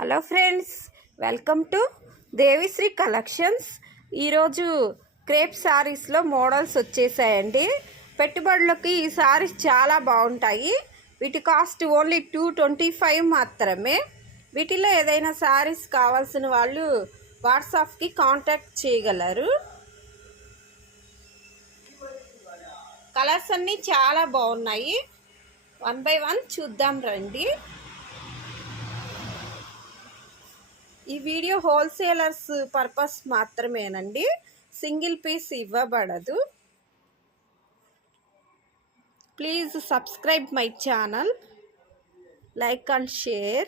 Hello friends, welcome to Devishri collections. ఈరోజు crepe శారీస్లో models వచ్చేసాయండి. పెట్టుబడులకి ఈ శారీస్ చాలా బాగుంటాయి. వీటి కాస్ట్ ఓన్లీ 225 మాత్రమే. వీటిలో ఏదైనా శారీస్ కావాల్సిన వాళ్ళు వాట్సాప్కి కాంటాక్ట్ చేయగలరు. కలర్స్ అన్నీ చాలా బాగున్నాయి. 1 by 1 చూద్దాం రండి. ఈ వీడియో హోల్సేలర్స్ పర్పస్ మాత్రమేనండి, సింగిల్ పీస్ ఇవ్వబడదు. Please subscribe my channel, like and share.